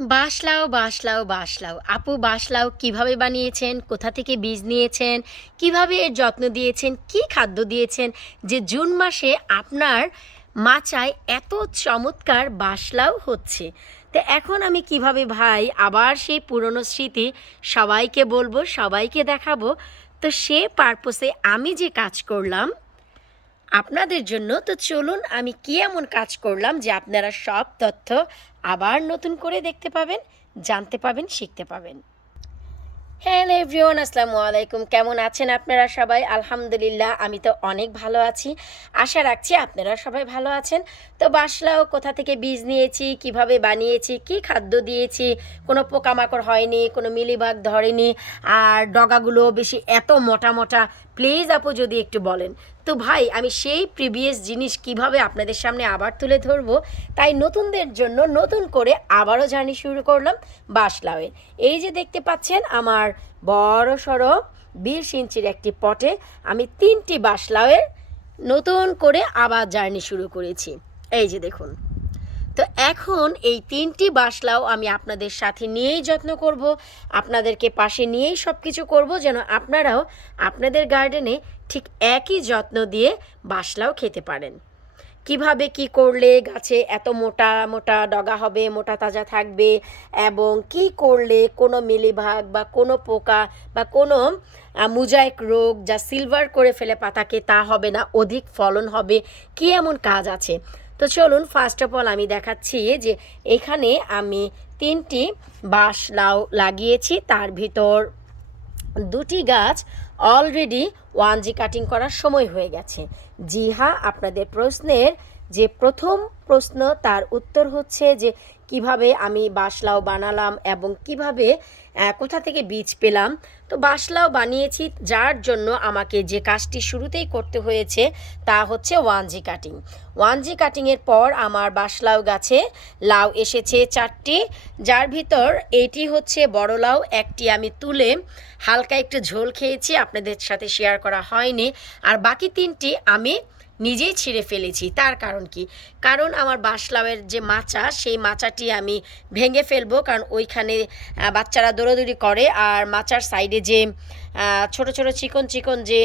বাশ লাউ, বাশ লাউ, বাশ লাউ। আপু বাশ লাউ কীভাবে বানিয়েছেন? কোথা থেকে বীজ নিয়েছেন? কিভাবে এর যত্ন দিয়েছেন? কি খাদ্য দিয়েছেন যে জুন মাসে আপনার মাচায় এত চমৎকার বাশ লাউ হচ্ছে? তো এখন আমি কিভাবে ভাই আবার সেই পুরনো স্মৃতি সবাইকে বলবো, সবাইকে দেখাবো। তো সে পারপোসে আমি যে কাজ করলাম আপনাদের জন্য, তো চলুন আমি কি এমন কাজ করলাম যে আপনারা সব তথ্য আবার নতুন করে দেখতে পাবেন, জানতে পাবেন, শিখতে পাবেন। হ্যালো এভরিওয়ান, আসসালামু আলাইকুম। কেমন আছেন আপনারা সবাই? আলহামদুলিল্লাহ আমি তো অনেক ভালো আছি। আশা রাখছি আপনারা সবাই ভালো আছেন। তো বাশ লাউ কোথা থেকে বীজ নিয়েছি, কিভাবে বানিয়েছি, কি খাদ্য দিয়েছি, কোনো পোকামাকড় হয়নি, কোনো মিলিবাগ ধরেনি, আর ডগাগুলো বেশি এত মোটা মোটা, প্লিজ আপু যদি একটু বলেন। তো ভাই আমি সেই প্রিভিয়াস জিনিস কিভাবে আপনাদের সামনে আবার তুলে ধরবো, তাই নতুনদের জন্য নতুন করে আবারও জার্নি শুরু করলাম বাশ লাউয়ের। এই যে দেখতে পাচ্ছেন আমার বড় সড়ো 20 ইঞ্চির একটি পটে আমি 3টি বাশ লাউয়ের নতুন করে আবার জার্নি শুরু করেছি। এই যে দেখুন। তো এখন এই 3টি বাশ লাউ আমি আপনাদের সাথে নিয়েই যত্ন করব, আপনাদেরকে পাশে নিয়েই সব কিছু করবো, যেন আপনারাও আপনাদের গার্ডেনে ঠিক একই যত্ন দিয়ে বাশ লাউ খেতে পারেন। কিভাবে কি করলে গাছে এত মোটা মোটা ডগা হবে, মোটা তাজা থাকবে, এবং কি করলে কোনো মিলিবাগ বা কোনো পোকা বা কোনো মোজাইক রোগ যা সিলভার করে ফেলে পাতাকে তা হবে না, অধিক ফলন হবে, কি এমন কাজ আছে। তো চলুন ফার্স্ট অফ অল আমি দেখাচ্ছি যে এখানে আমি 3টি বাশ লাউ লাগিয়েছি, তার ভিতর 2টি গাছ অলরেডি 1G কাটিং করার সময় হয়ে গেছে। জি হ্যাঁ, আপনাদের প্রশ্নের যে প্রথম প্রশ্ন তার উত্তর হচ্ছে যে কিভাবে আমি বাশ লাউ বানালাম এবং কিভাবে কোথা থেকে বীজ পেলাম। তো বাশ লাউ বানিয়েছি, যার জন্য আমাকে যে কাজটি শুরুতেই করতে হয়েছে তা হচ্ছে 1G কাটিং। 1G কাটিংয়ের পর আমার বাশ লাউ গাছে লাউ এসেছে 4টি, যার ভিতর এটি হচ্ছে বড় লাউ, একটি আমি তুলে হালকা একটু ঝোল খেয়েছি, আপনাদের সাথে শেয়ার করা হয়নি, আর বাকি 3টি আমি নিজেই ছিঁড়ে ফেলেছি। তার কারণ কি? কারণ আমার বাশ লাউয়ের যে মাচা, সেই মাচাটি আমি ভেঙে ফেলবো, কারণ ওইখানে বাচ্চারা দৌড়াদৌড়ি করে, আর মাচার সাইডে যে ছোট ছোট চিকন চিকন যে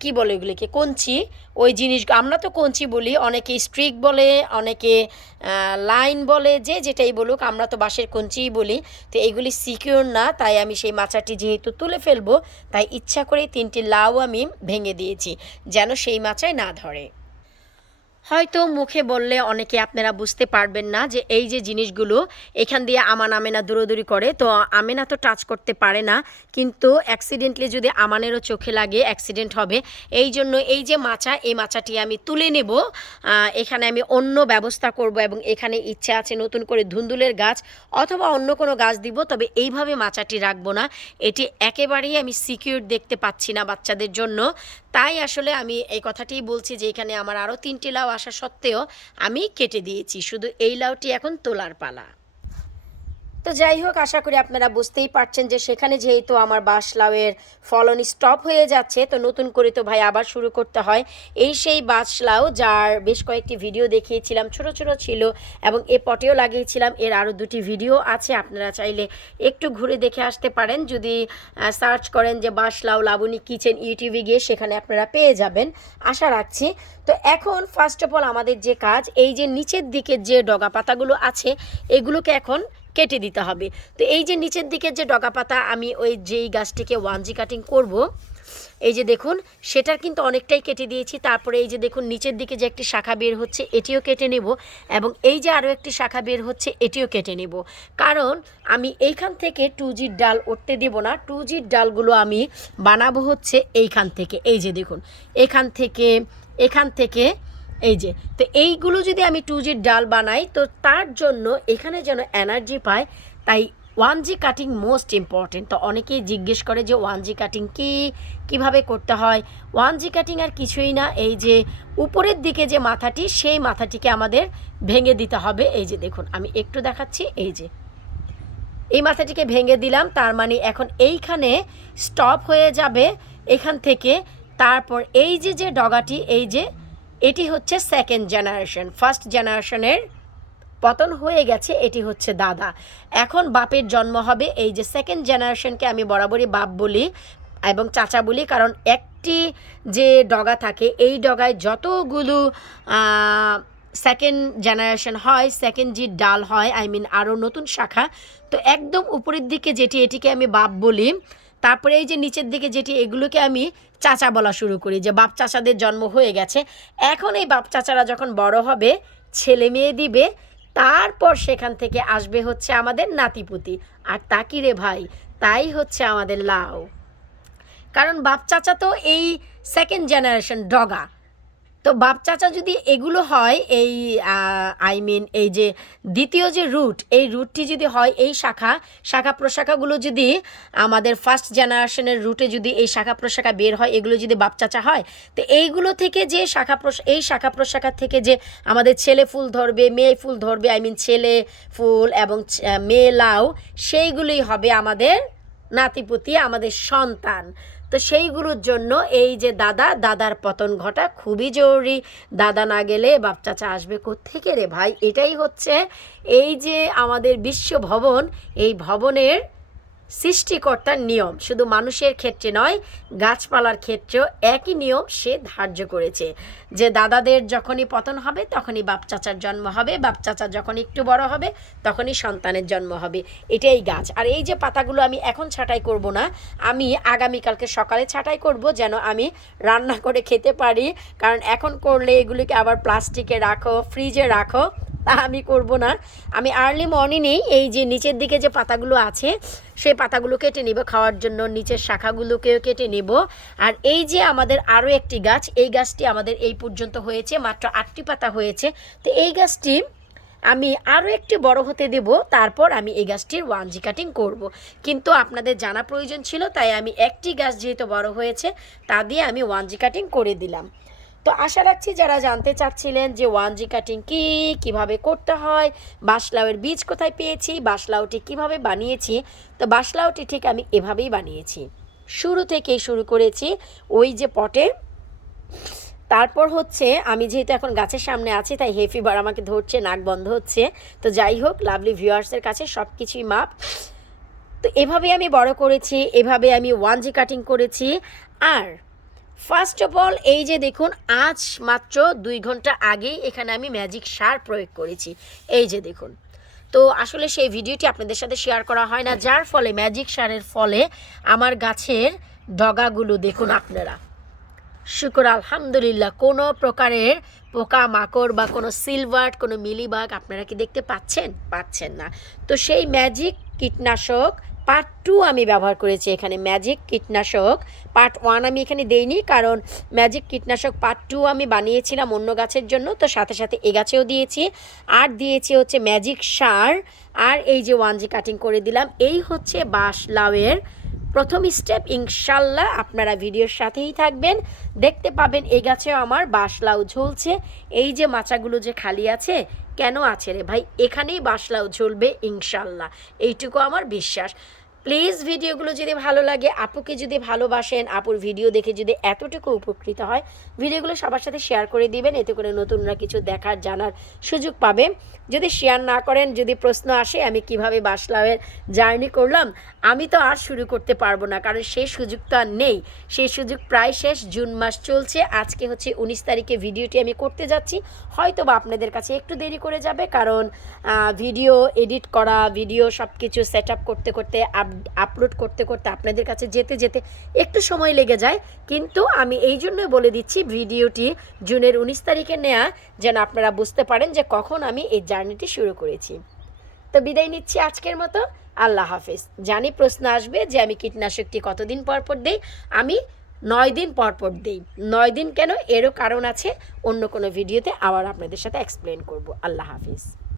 কি বলে ওইগুলিকে, কঞ্চি, ওই জিনিস আমরা তো কঞ্চি বলি, অনেকে স্ট্রিক বলে, অনেকে লাইন বলে, যে যেটাই বলুক, আমরা তো বাঁশের কঞ্চিই বলি। তো এইগুলি সিকিউর না, তাই আমি সেই মাচাটি যেহেতু তুলে ফেলবো, তাই ইচ্ছা করেই 3টি লাউ আমি ভেঙে দিয়েছি যেন সেই মাচায় না ধরে। হয়তো মুখে বললে অনেকে আপনারা বুঝতে পারবেন না যে এই যে জিনিসগুলো এখান দিয়ে আমান আমেনা দৌড়াদৌড়ি করে, তো আমেনা তো টাচ করতে পারে না, কিন্তু অ্যাক্সিডেন্টলি যদি আমানেরও চোখে লাগে অ্যাক্সিডেন্ট হবে। এই জন্য এই যে মাচা, এই মাচাটি আমি তুলে নেব, এখানে আমি অন্য ব্যবস্থা করব, এবং এখানে ইচ্ছা আছে নতুন করে ধুন্দুলের গাছ অথবা অন্য কোনো গাছ দিব, তবে এইভাবে মাচাটি রাখবো না। এটি একেবারেই আমি সিকিউর দেখতে পাচ্ছি না বাচ্চাদের জন্য, তাই আসলে আমি এই কথাটিই বলছি যে এখানে আমার আরও 3টি লাউ আসা সত্ত্বেও আমি কেটে দিয়েছি, শুধু এই লাউটি এখন তোলার পালা। তো যাই হোক, আশা করি আপনারা বুঝতেই পারছেন যে সেখানে যেহেতু আমার বাশ লাউয়ের ফলন স্টপ হয়ে যাচ্ছে, তো নতুন করে তো ভাই আবার শুরু করতে হয়। এই সেই বাশ লাউ যার বেশ কয়েকটি ভিডিও দেখিয়েছিলাম, ছোট ছোট ছিল, এবং এ পটেও লাগিয়েছিলাম। এর আরও 2টি ভিডিও আছে, আপনারা চাইলে একটু ঘুরে দেখে আসতে পারেন, যদি সার্চ করেন যে বাশ লাউ লাবণী কিচেন ইউটিউবে গিয়ে, সেখানে আপনারা পেয়ে যাবেন আশা রাখছি। তো এখন ফার্স্ট অফ অল আমাদের যে কাজ, এই যে নিচের দিকে যে ডগা পাতাগুলো আছে এগুলোকে এখন কেটে দিতে হবে। তো এই যে নিচের দিকের যে ডগা পাতা, আমি ওই যেই গাছটিকে 1G কাটিং করব, এই যে দেখুন সেটার কিন্তু অনেকটাই কেটে দিয়েছি। তারপরে এই যে দেখুন নিচের দিকে যে একটি শাখা বের হচ্ছে এটিও কেটে নেব, এবং এই যে আরও একটি শাখা বের হচ্ছে এটিও কেটে নেব, কারণ আমি এইখান থেকে 2Gর ডাল উঠতে দেব না। 2Gর ডালগুলো আমি বানাবো হচ্ছে এইখান থেকে, এই যে দেখুন এখান থেকে এই যে। তো এইগুলো যদি আমি 2Gর ডাল বানাই, তো তার জন্য এখানে যেন এনার্জি পায়, তাই 1G কাটিং মোস্ট ইম্পর্টেন্ট। তো অনেকেই জিজ্ঞেস করে যে 1G কাটিং কীভাবে করতে হয়। 1G কাটিং আর কিছুই না, এই যে উপরের দিকে যে মাথাটি, সেই মাথাটিকে আমাদের ভেঙে দিতে হবে। এই যে দেখুন আমি একটু দেখাচ্ছি, এই যে এই মাথাটিকে ভেঙে দিলাম, তার মানে এখন এইখানে স্টপ হয়ে যাবে এখান থেকে। তারপর এই যে যে ডগাটি, এই যে এটি হচ্ছে 2nd জেনারেশন, ফার্স্ট জেনারেশনের পতন হয়ে গেছে, এটি হচ্ছে দাদা। এখন বাপের জন্ম হবে। এই যে সেকেন্ড জেনারেশনকে আমি বরাবরই বাপ বলি এবং চাচা বলি, কারণ একটি যে ডগা থাকে এই ডগায় যতগুলো সেকেন্ড জেনারেশন হয়, সেকেন্ড যে ডাল হয়, আই মিন আরও নতুন শাখা, তো একদম উপরের দিকে যেটি এটিকে আমি বাপ বলি, তারপরে এই যে নিচের দিকে যেটি এগুলোকে আমি চাচা বলা শুরু করি, যে বাপ চাচাদের জন্ম হয়ে গেছে। এখন এই বাপ চাচারা যখন বড় হবে, ছেলে মেয়ে দিবে, তারপর সেখান থেকে আসবে হচ্ছে আমাদের নাতিপুতি। আর তা কি রে ভাই, তাই হচ্ছে আমাদের লাউ। কারণ বাপ চাচা তো এই সেকেন্ড জেনারেশন ডগা, তো বাপ চাচা যদি এগুলো হয়, এই আই মিন এই যে দ্বিতীয় যে রুট, এই রুটটি যদি হয়, এই শাখা প্রশাখাগুলো যদি আমাদের ফার্স্ট জেনারেশনের রুটে যদি এই শাখা প্রশাখা বের হয়, এগুলো যদি বাপ চাচা হয়, তো এইগুলো থেকে যে এই শাখা প্রশাখা থেকে যে আমাদের ছেলে ফুল ধরবে, মেয়ে ফুল ধরবে, আই মিন ছেলে ফুল এবং মেয়ে লাউ, সেইগুলোই হবে আমাদের নাতিপুতি, আমাদের সন্তান। তো সেইগুলোর জন্য এই যে দাদার পতন ঘটা খুবই জরুরি। দাদা না গেলে বাপ চাচা আসবে কোত্থেকে রে ভাই? এটাই হচ্ছে এই যে আমাদের বিশ্ব ভবন, এই ভবনের সৃষ্টিকর্তার নিয়ম। শুধু মানুষের ক্ষেত্রে নয়, গাছপালার ক্ষেত্রেও একই নিয়ম সে ধার্য করেছে, যে দাদাদের যখনই পতন হবে তখনই বাপ চাচার জন্ম হবে, বাপ চাচা যখন একটু বড় হবে তখনই সন্তানের জন্ম হবে। এটাই গাছ। আর এই যে পাতাগুলো আমি এখন ছাঁটাই করব না, আমি আগামীকালকে সকালে ছাঁটাই করব, যেন আমি রান্না করে খেতে পারি। কারণ এখন করলে এগুলিকে আবার প্লাস্টিকে রাখো, ফ্রিজে রাখো, তা আমি করব না। আমি আর্লি মর্নিংয়েই এই যে নিচের দিকে যে পাতাগুলো আছে সেই পাতাগুলো কেটে নিব খাওয়ার জন্য, নিচের শাখাগুলোকেও কেটে নিব। আর এই যে আমাদের আরও একটি গাছ, এই গাছটি আমাদের এই পর্যন্ত হয়েছে, মাত্র 8টি পাতা হয়েছে। তো এই গাছটি আমি আরও একটু বড় হতে দেব, তারপর আমি এই গাছটির 1G কাটিং করব। কিন্তু আপনাদের জানা প্রয়োজন ছিল, তাই আমি একটি গাছ যেহেতু বড় হয়েছে তা দিয়ে আমি 1G কাটিং করে দিলাম। তো আশা রাখছি যারা জানতে চাচ্ছিলেন যে 1G কাটিং কী, কীভাবে করতে হয়, বাশলাউয়ের বীজ কোথায় পেয়েছি, বাশলাউটি কীভাবে বানিয়েছি, তো বাশলাউটি ঠিক আমি এভাবেই বানিয়েছি। শুরু থেকেই শুরু করেছি ওই যে পটে। তারপর হচ্ছে আমি যেহেতু এখন গাছের সামনে আছি, তাই হে ফিভার আমাকে ধরছে, নাক বন্ধ হচ্ছে। তো যাই হোক, লাভলি ভিউয়ার্সের কাছে সব কিছুই মাপ। তো এভাবে আমি বড় করেছি, এভাবে আমি 1G কাটিং করেছি। আর ফার্স্ট অফ অল এই যে দেখুন, আজ মাত্র 2 ঘন্টা আগেই এখানে আমি ম্যাজিক সার প্রয়োগ করেছি, এই যে দেখুন। তো আসলে সেই ভিডিওটি আপনাদের সাথে শেয়ার করা হয় না, যার ফলে ম্যাজিক সারের ফলে আমার গাছের ডগাগুলো দেখুন আপনারা, শুকর আলহামদুলিল্লাহ, কোনো প্রকারের পোকা মাকড় বা কোনো সিলভার, কোনো মিলিবাগ আপনারা কি দেখতে পাচ্ছেন না। তো সেই ম্যাজিক কীটনাশক পার্ট 2 আমি ব্যবহার করেছি এখানে। ম্যাজিক কীটনাশক পার্ট 1 আমি এখানে দেইনি, কারণ ম্যাজিক কীটনাশক পার্ট 2 আমি বানিয়েছিলাম অন্য গাছের জন্য, তো সাথে সাথে এ গাছেও দিয়েছি। আর দিয়েছি হচ্ছে ম্যাজিক সার, আর এই যে 1G কাটিং করে দিলাম। এই হচ্ছে বাশ লাউয়ের প্রথম স্টেপ। ইনশাল্লাহ আপনারা ভিডিওর সাথেই থাকবেন, দেখতে পাবেন এই গাছেও আমার বাশ লাউ ঝুলছে। এই যে মাচাগুলো যে খালি আছে, কেন আছে রে ভাই, এখানেই বাশ লাউ ঝুলবে ইনশাল্লাহ, এইটুকু আমার বিশ্বাস। প্লিজ ভিডিওগুলো যদি ভালো লাগে, আপুকে যদি ভালোবাসেন, আপুর ভিডিও দেখে যদি এতটুকু উপকৃত হয়, ভিডিওগুলো সবার সাথে শেয়ার করে দিবেন, এতে করে নতুনরা কিছু দেখার জানার সুযোগ পাবে। যদি শেয়ার না করেন, যদি প্রশ্ন আসে আমি কিভাবে বাশ লাউয়ের জার্নি করলাম, আমি তো আর শুরু করতে পারবো না, কারণ সেই সুযোগ তো আর নেই। সেই সুযোগ প্রায় শেষ, জুন মাস চলছে, আজকে হচ্ছে 19 তারিখে ভিডিওটি আমি করতে যাচ্ছি। হয়তো বা আপনাদের কাছে একটু দেরি করে যাবে, কারণ ভিডিও এডিট করা, ভিডিও সব কিছু সেট আপ করতে করতে, আপলোড করতে করতে আপনাদের কাছে যেতে যেতে একটু সময় লেগে যায়। কিন্তু আমি এই জন্যই বলে দিচ্ছি ভিডিওটি জুনের 19 তারিখে নেওয়া, যেন আপনারা বুঝতে পারেন যে কখন আমি এই জার্নিটি শুরু করেছি। তো বিদায় নিচ্ছি আজকের মতো, আল্লাহ হাফেজ। জানি প্রশ্ন আসবে যে আমি কীটনাশকটি কতদিন পর পর দিই, আমি 9 দিন পর পর দিই। 9 দিন কেন, এরও কারণ আছে, অন্য কোনো ভিডিওতে আবার আপনাদের সাথে এক্সপ্লেন করব। আল্লাহ হাফেজ।